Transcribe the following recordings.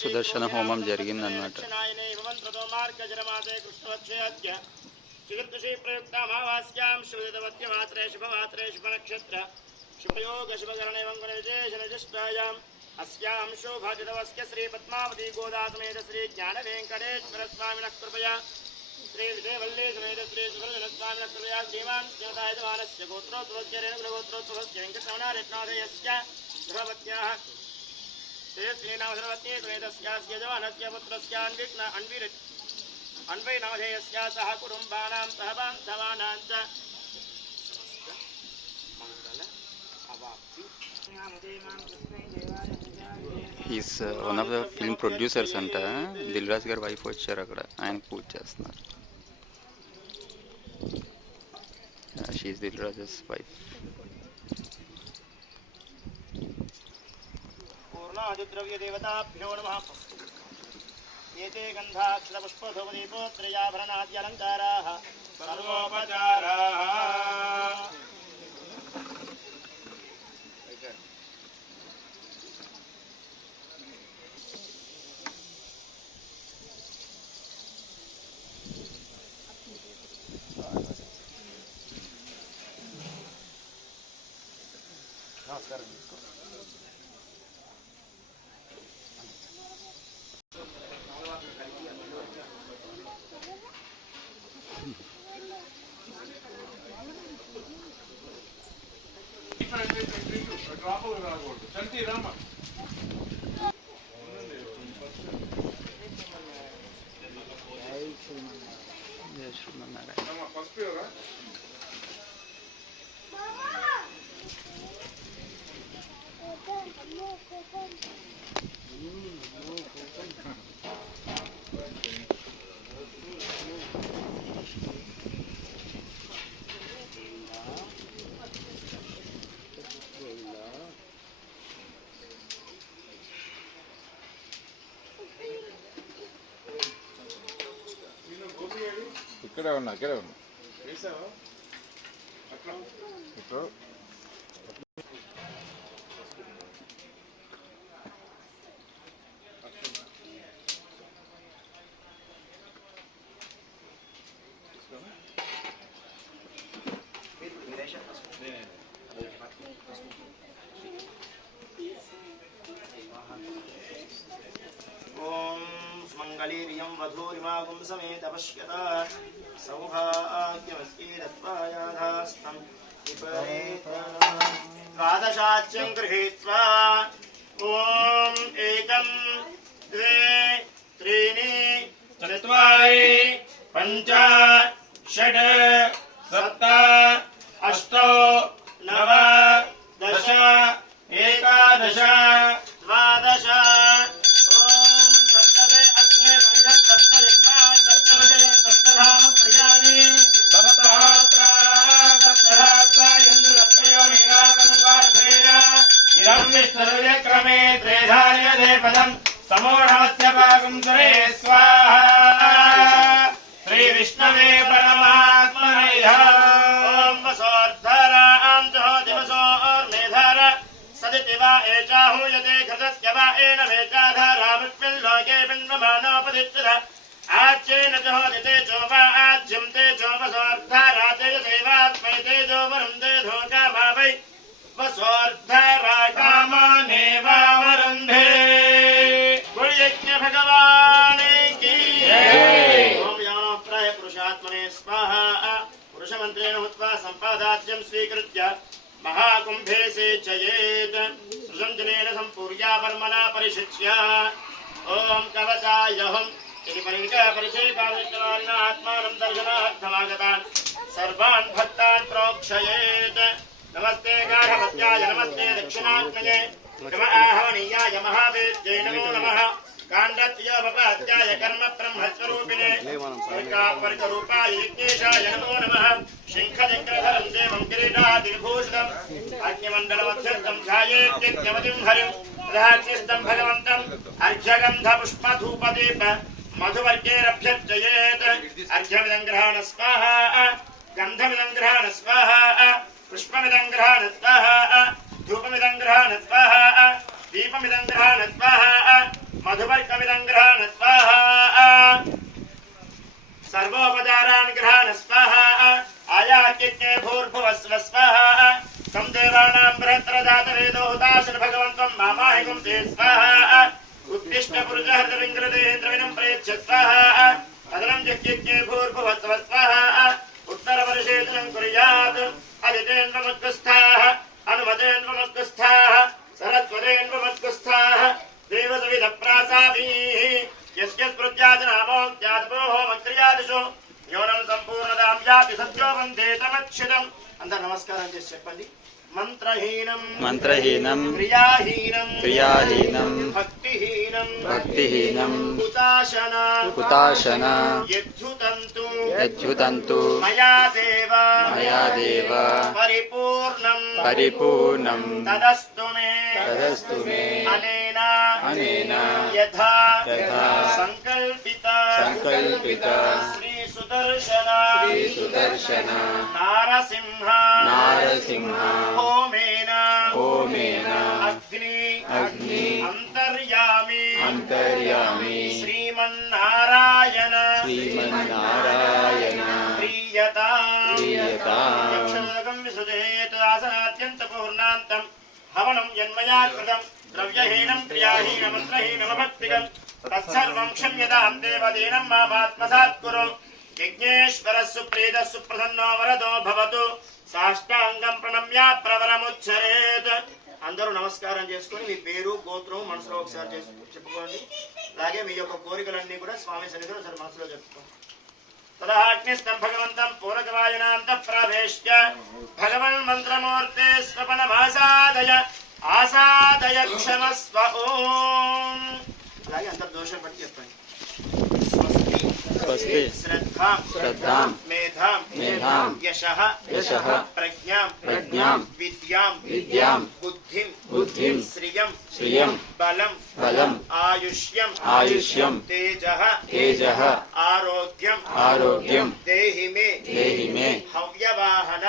సుదర్శన హోమం జరిగిందన్నమాట. अस्यां शोभाजितवस्य श्री पद्मावती गोदासमेत श्री ज्ञान वेंकटेश्वर स्वामिनः कृपया श्री विजयवल्ली समेत श्री सुदर्शन स्वामिनः कृपया श्रीमान् देवतायजमानस्य गोत्रोत्सवस्य रेणुकुलगोत्रोत्सवस्य वेङ्कटरमणारत्नादयस्य धर्मपत्न्याः तेजस्विनाम सर्वत्नी समेतस्यास्य यजमानस्य पुत्रस्य अन्वयनामधेयस्य सह कुटुम्बानां सह बान्धवानां च समस्त मंगल अवाप्ति। He's one of the film producers అంట. దిల్ రాజు గారి వైఫ్ వచ్చారు అక్కడ, ఆయన పూజ చేస్తున్నారు. She's Dil Raju's wife. పూర్ణాదిద్రవ్య దేవతాభ్యో నమః. ఏతే గంధాక్షర పుష్పధూపదీపోత్రయాభరణాది అలంకారాః సర్వోపచారాః. నమస్కారం చేసుకో. చల్తీ రామ ఇక్కడే ఉన్నా ఓం సుమంగళీర్యం వధూరిమాగుం సమేత పశ్యత సౌభాగ్యమస్కీరత్వాయాధాస్తం ద్వాదశాచ్యం గృహీత్వా ఓం ఏకం ద్వే త్రీణి చత్వారి పంచ షడ్ సప్త అష్టౌ నవ దశ ఏకాదశ ద్వాదశ. ఓం సప్తదే అగ్నే సంఘ సప్తదిక్పా సప్తదే సప్తధామ ప్రియాణి సప్తహాత్రా సప్తహాత్రా యందురత్రయో నీరాకసువార్ధేయ ఇదం విష్ణుర్వ్యక్రమే త్రేధార్యదే పదం సమోఢమస్య పాకం సురే స్వాహా. శ్రీ విష్ణవే పరమాత్మనే ఓం వసోర్ధరాం జో దివసోర్మేధర సదితి వా ఏచాహూయతే ఘృతస్య వా ఏన వేచాధారామిస్మిన్ లోకే బింబమానోపదిచ్చత ఆచ్యేన జోదితే జో వా ఆజ్యం తే జో వసోర్ధరా తేజసేవాస్మై తేజో వరం తేజో కామా వై వసోర్ధరా కామానేవా వరుంధే. గురుయజ్ఞ భగవానే కీ ఓం యానప్రాయ పురుషాత్మనే స్వాహా. పురుషమంత్రేణ హుత్వా సంపాదాజ్యం స్వీకృత్య महाकुंभे से चयेत सृजंजनेन संपूर्या वर्मना परिशिच्य ओम कवचायहं इति परिका परिचेकाविष्टवारिण आत्मानं दर्शनार्थमागतान् सर्वान् भक्तान् प्रोक्षयेत. नमस्ते गाढवत्याय नमस्ते दक्षिणाग्नये नम आहवनीयाय महावेद्यै नमो नमः. काण्डत्योपपात्याय कर्म ब्रह्मस्वरूपिणे वर्गरूपाय यज्ञेशाय नमो नमः. शङ्खचक्रधरं देवं किरीटादिविभूषितम् अग्निमण्डलमध्यस्थं ध्यायेत्यज्ञवतिं हरिं तदाग्निस्थं भगवन्तम् अर्घ्यगन्धपुष्पधूपदीप मधुवर्गैरभ्यर्चयेत्. अर्घ्यमिदं गृहाण स्वाहा गन्धमिदं गृहाण स्वाहा पुष्पमिदं गृहाण स्वाहा धूपमिदं गृहाण स्वाहा दीपमिदं बृहत्तरजातवेदो हुताशन भगवन्तं मामाहिकं ते स्वाहा उत्तिष्ठ पुरुषः हृदविङ्ग्रदेन्द्रविनं प्रयच्छ स्वाहा अदनं यज्ञे भूर्भुवस्व स्वाहा उत्तरवर्षेदनं कुर्यात् अदितेन्द्रमुत्कुस्थाः अनुमतेन्द्रमुत्कुस्थाः सरस्वतेन्द्रमुत्कुस्थाः देवसविधप्रासाभिः यस्य स्मृत्याजनामोक्त्यादपोः मक्रियादिषु యోనం సంపూర్ణదాం యాతి సత్యో వందే తమక్షితం. అందరూ నమస్కారం చేసి చెప్పండి. మంత్రహీనం మంత్రహీనం క్రియాహీనం క్రియాహీనం భక్తిహీనం భక్తిహీనం హుతాశన హుతాశన యద్ధుతంతు యజ్జుతంతు మయా దేవ పరిపూర్ణం పరిపూర్ణం తదస్తు మే అనేన యథా సంకల్పిత శ్రీ సుదర్శన నారసింహ హోమేన అగ్ని అంతర్యామి శ్రీమన్నారాయణ ప్రియతాం విసృజేత్ ఆసనాత్యంత పూర్ణాంతం హవనం యన్మయా కృతం ద్రవ్యహీనం క్రియాహీనం మంత్రహీనమభక్తికం తత్సర్వం క్షమ్యతాం దేవదీనం మామాత్మసాత్ కురు. యజ్ఞేశ్వర సుప్రీత సుప్రసన్నో వరదో భవతు. సాష్టాంగం ప్రణమ్య ప్రవరముచ్చరేత్. అందరూ నమస్కారం చేసుకుని మీ పేరు గోత్రం మనసులో ఒకసారి చెప్పుకోండి. అలాగే మీ యొక్క కోరికలన్నీ కూడా స్వామి సన్నిధిలో ఒకసారి మనసులో చెప్పుకోండి. తదాగ్నిస్తం భగవంతం పూరకవాయనాంత ప్రవేశ్య భగవన్ మంత్రమూర్తే స్వపనమాసాదయ క్షమస్వ ఓం. అలాగే అంత దోషం బట్టి చెప్పండి. స్వస్తి శ్రద్ధాం మేధాం యశః ప్రజ్ఞాం విద్యాం బుద్ధిం శ్రియం బలం ఆయుష్యం తేజః ఆరోగ్యం దేహి మే హవ్యవాహన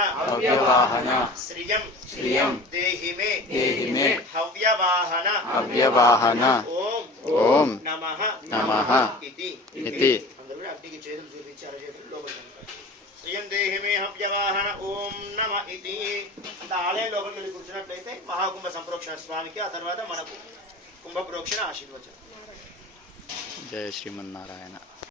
శ్రియం దేహి మే హవ్యవాహన ఓం నమః ఇతి. అగ్నికి చేతులు చూపించి అరచేతులు లోపలికి శ్రీయం దేహి మే హవ్యవాహన ఓం నమ ఇతి. అంత ఆలయం లోపలికి వెళ్ళి కూర్చున్నట్లయితే మహాకుంభ సంప్రోక్షణ స్వామికి, ఆ తర్వాత మనకు కుంభ ప్రోక్షణ ఆశీర్వచనం. జయ శ్రీమన్నారాయణ.